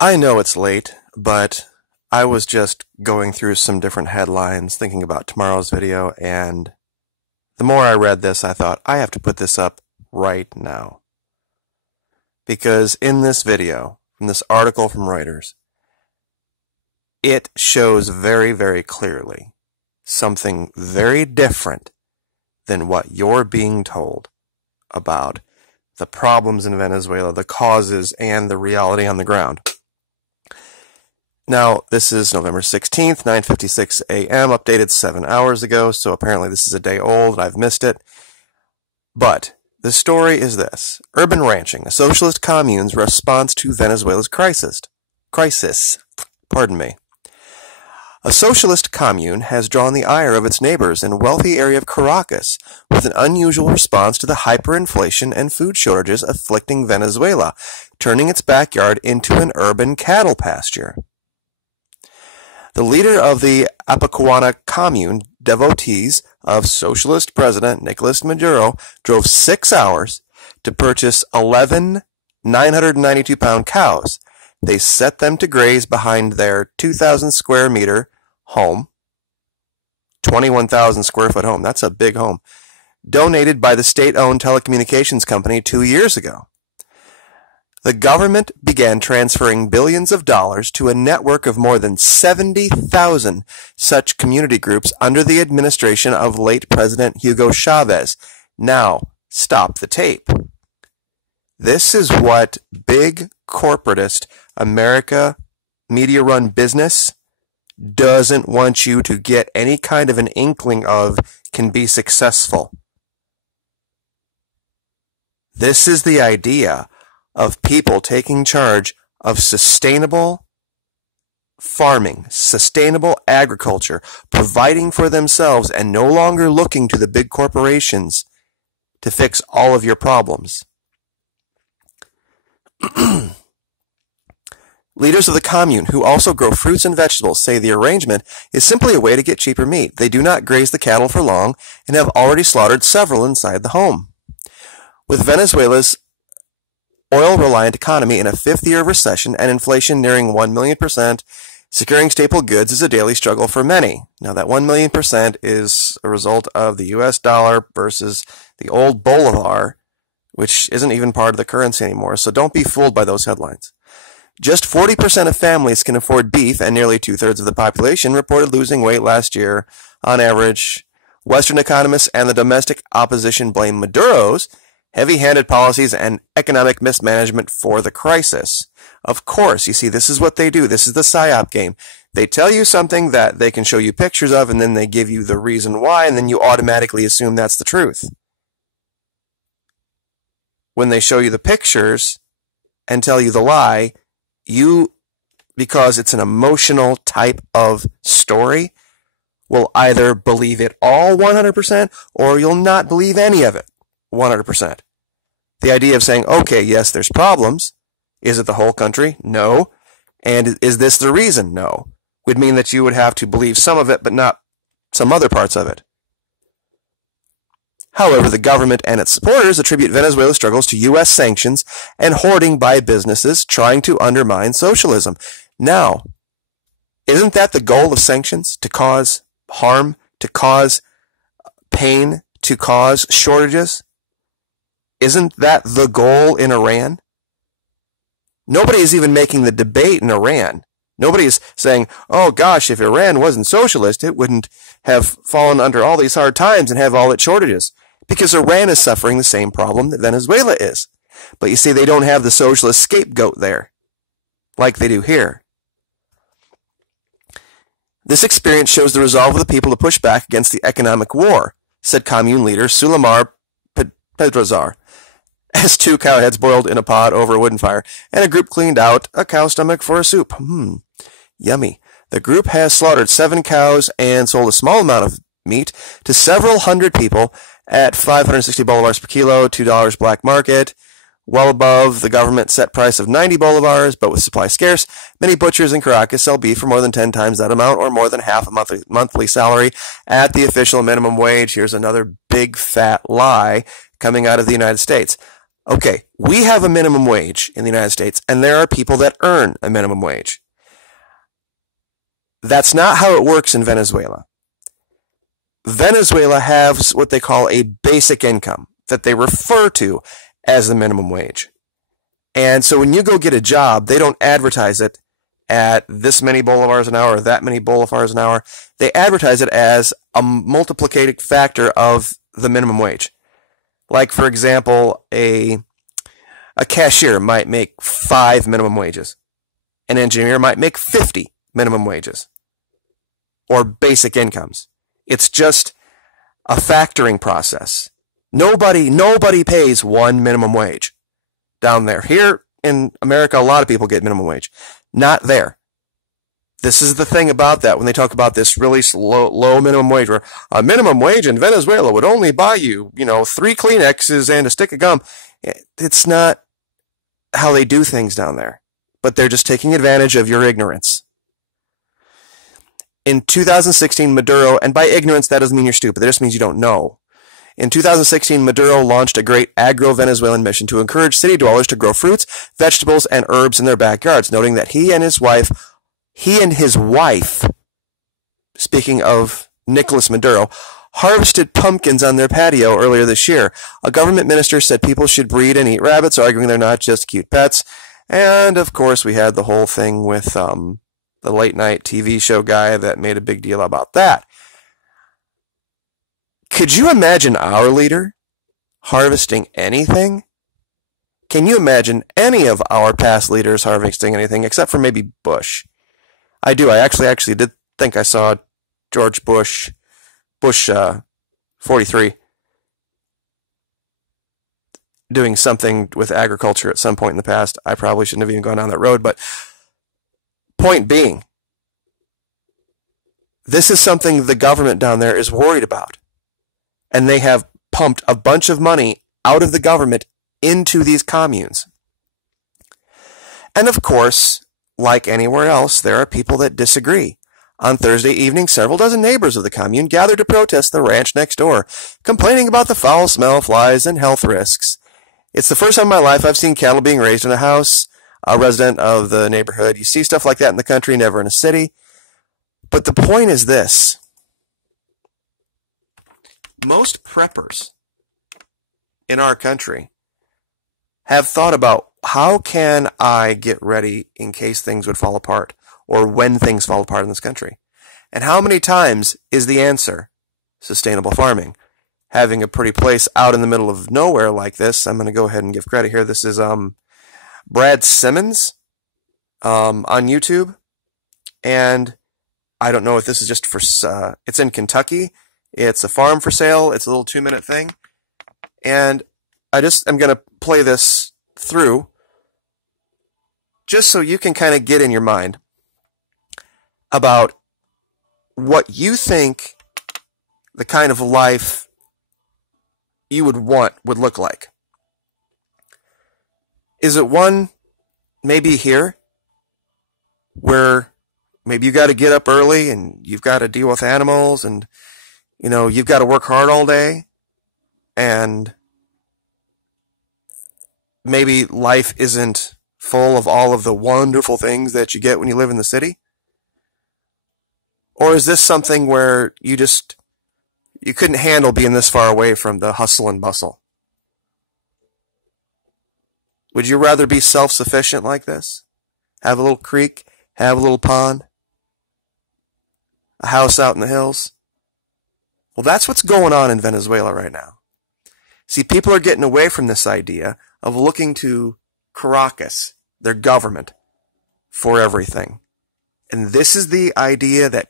I know it's late, but I was just going through some different headlines, thinking about tomorrow's video, and the more I read this, I thought, I have to put this up right now. Because in this video, from this article from Reuters, it shows very, very clearly something very different than what you're being told about the problems in Venezuela, the causes, and the reality on the ground. Now, this is November 16th, 9:56 a.m., updated 7 hours ago, so apparently this is a day old, and I've missed it. But the story is this. Urban ranching, a socialist commune's response to Venezuela's crisis. Pardon me. A socialist commune has drawn the ire of its neighbors in a wealthy area of Caracas with an unusual response to the hyperinflation and food shortages afflicting Venezuela, turning its backyard into an urban cattle pasture. The leader of the Apacuana commune, devotees of socialist president Nicolas Maduro, drove 6 hours to purchase 11 992-pound cows. They set them to graze behind their 2,000 square meter home, 21,000 square foot home. That's a big home. Donated by the state-owned telecommunications company 2 years ago. The government began transferring billions of dollars to a network of more than 70,000 such community groups under the administration of late President Hugo Chavez. Now, stop the tape. This is what big corporatist America media-run business doesn't want you to get any kind of an inkling of can be successful. This is the idea of people taking charge of sustainable farming, sustainable agriculture, providing for themselves and no longer looking to the big corporations to fix all of your problems. Leaders of the commune, who also grow fruits and vegetables, say the arrangement is simply a way to get cheaper meat. They do not graze the cattle for long and have already slaughtered several inside the home. With Venezuela's oil-reliant economy in a fifth year of recession and inflation nearing 1,000,000%, securing staple goods is a daily struggle for many. Now, that 1,000,000% is a result of the U.S. dollar versus the old bolivar, which isn't even part of the currency anymore, so don't be fooled by those headlines. Just 40% of families can afford beef, and nearly two-thirds of the population reported losing weight last year on average. Western economists and the domestic opposition blame Maduro's heavy-handed policies and economic mismanagement for the crisis. Of course, you see, this is what they do. This is the PSYOP game. They tell you something that they can show you pictures of, and then they give you the reason why, and then you automatically assume that's the truth. When they show you the pictures and tell you the lie, you, because it's an emotional type of story, will either believe it all 100% or you'll not believe any of it 100%. The idea of saying, okay, yes, there's problems. Is it the whole country? No. And is this the reason? No. Would mean that you would have to believe some of it, but not some other parts of it. However, the government and its supporters attribute Venezuela's struggles to U.S. sanctions and hoarding by businesses trying to undermine socialism. Now, isn't that the goal of sanctions? To cause harm, to cause pain, to cause shortages? Isn't that the goal in Iran? Nobody is even making the debate in Iran. Nobody is saying, oh gosh, if Iran wasn't socialist, it wouldn't have fallen under all these hard times and have all its shortages. Because Iran is suffering the same problem that Venezuela is. But you see, they don't have the socialist scapegoat there, like they do here. This experience shows the resolve of the people to push back against the economic war, said commune leader Sulamar Pedrozar, as 2 cow heads boiled in a pot over a wooden fire, and a group cleaned out a cow stomach for a soup. Yummy. The group has slaughtered 7 cows and sold a small amount of meat to several hundred people at 560 bolivars per kilo, $2 black market, well above the government set price of 90 bolivars, but with supply scarce. Many butchers in Caracas sell beef for more than 10 times that amount, or more than half a monthly salary at the official minimum wage. Here's another big fat lie coming out of the United States. Okay, we have a minimum wage in the United States, and there are people that earn a minimum wage. That's not how it works in Venezuela. Venezuela has what they call a basic income that they refer to as the minimum wage. And so when you go get a job, they don't advertise it at this many bolivars an hour or that many bolivars an hour. They advertise it as a multiplicative factor of the minimum wage. Like, for example, a cashier might make 5 minimum wages. An engineer might make 50 minimum wages or basic incomes. It's just a factoring process. Nobody pays 1 minimum wage down there. Here in America, a lot of people get minimum wage. Not there. This is the thing about that when they talk about this really low minimum wage, where a minimum wage in Venezuela would only buy you, 3 Kleenexes and a stick of gum. It's not how they do things down there. But they're just taking advantage of your ignorance. In 2016, Maduro, and by ignorance, that doesn't mean you're stupid. That just means you don't know. In 2016, Maduro launched a great agro-Venezuelan mission to encourage city dwellers to grow fruits, vegetables, and herbs in their backyards, noting that he and his wife, speaking of Nicolas Maduro, harvested pumpkins on their patio earlier this year. A government minister said people should breed and eat rabbits, arguing they're not just cute pets. And, of course, we had the whole thing with the late-night TV show guy that made a big deal about that. Could you imagine our leader harvesting anything? Can you imagine any of our past leaders harvesting anything, except for maybe Bush? I do. I actually did think I saw George Bush 43, doing something with agriculture at some point in the past. I probably shouldn't have even gone down that road, but point being, this is something the government down there is worried about. And they have pumped a bunch of money out of the government into these communes. And of course, like anywhere else, there are people that disagree. On Thursday evening, several dozen neighbors of the commune gathered to protest the ranch next door, complaining about the foul smell, flies, and health risks. It's the first time in my life I've seen cattle being raised in a house. A resident of the neighborhood. You see stuff like that in the country, never in a city. But the point is this. Most preppers in our country have thought about, how can I get ready in case things would fall apart, or when things fall apart in this country? And how many times is the answer sustainable farming? Having a pretty place out in the middle of nowhere like this, I'm going to go ahead and give credit here. This is Brad Simmons on YouTube, and I don't know if this is just for, it's in Kentucky. It's a farm for sale. It's a little 2-minute thing, and I'm going to play this through just so you can kind of get in your mind about what you think the kind of life you would want would look like. Is it one maybe here where maybe you got to get up early and you've got to deal with animals and, you've got to work hard all day, and maybe life isn't full of all of the wonderful things that you get when you live in the city? Or is this something where you couldn't handle being this far away from the hustle and bustle? Would you rather be self-sufficient like this? Have a little creek, have a little pond, a house out in the hills? Well, that's what's going on in Venezuela right now. See, people are getting away from this idea of looking to Caracas, their government, for everything. And this is the idea that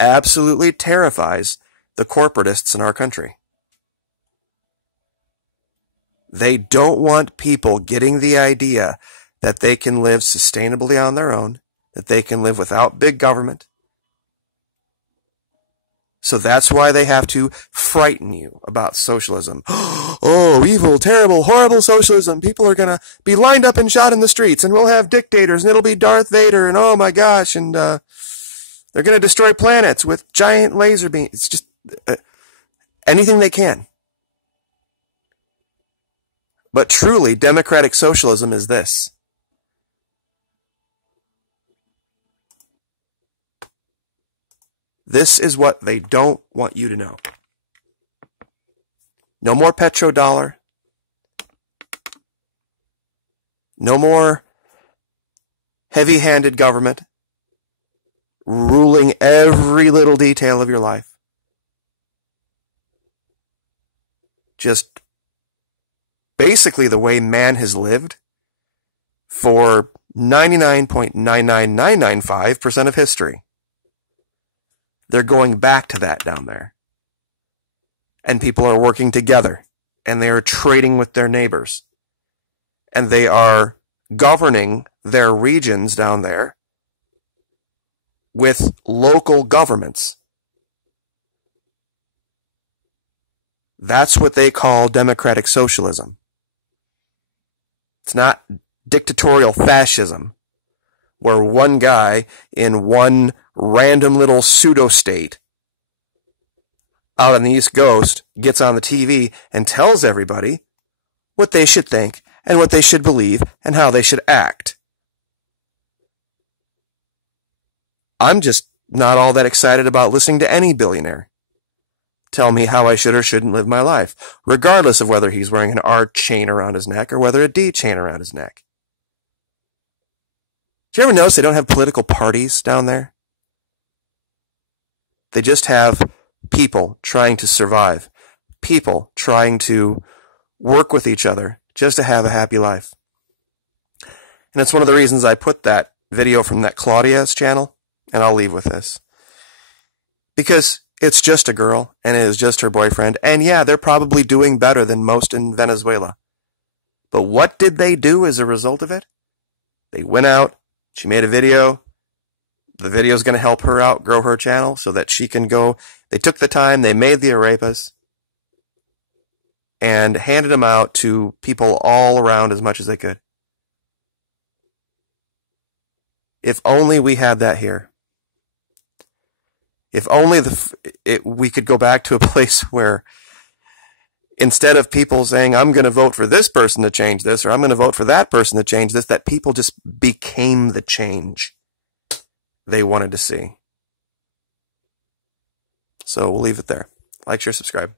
absolutely terrifies the corporatists in our country. They don't want people getting the idea that they can live sustainably on their own, that they can live without big government. So that's why they have to frighten you about socialism. Oh, evil, terrible, horrible socialism. People are going to be lined up and shot in the streets, and we'll have dictators, and it'll be Darth Vader, and oh my gosh, and they're going to destroy planets with giant laser beams. It's just anything they can. But truly, democratic socialism is this. This is what they don't want you to know. No more petrodollar. No more heavy-handed government ruling every little detail of your life. Just basically the way man has lived for 99.99995% of history. They're going back to that down there. And people are working together. And they are trading with their neighbors. And they are governing their regions down there with local governments. That's what they call democratic socialism. It's not dictatorial fascism, where one guy in one random little pseudo-state out on the East Coast gets on the TV and tells everybody what they should think and what they should believe and how they should act. I'm just not all that excited about listening to any billionaire tell me how I should or shouldn't live my life, regardless of whether he's wearing an R chain around his neck or whether a D chain around his neck. Do you ever notice they don't have political parties down there? They just have people trying to survive, people trying to work with each other just to have a happy life. And it's one of the reasons I put that video from that Claudia's channel, and I'll leave with this. Because it's just a girl, and it is just her boyfriend, and yeah, they're probably doing better than most in Venezuela. But what did they do as a result of it? They went out, she made a video, the video is going to help her out, grow her channel, so that she can go. They took the time, they made the arepas, and handed them out to people all around as much as they could. If only we had that here. If only we could go back to a place where instead of people saying, I'm going to vote for this person to change this, or I'm going to vote for that person to change this, that people just became the change they wanted to see. So we'll leave it there. Like, share, subscribe.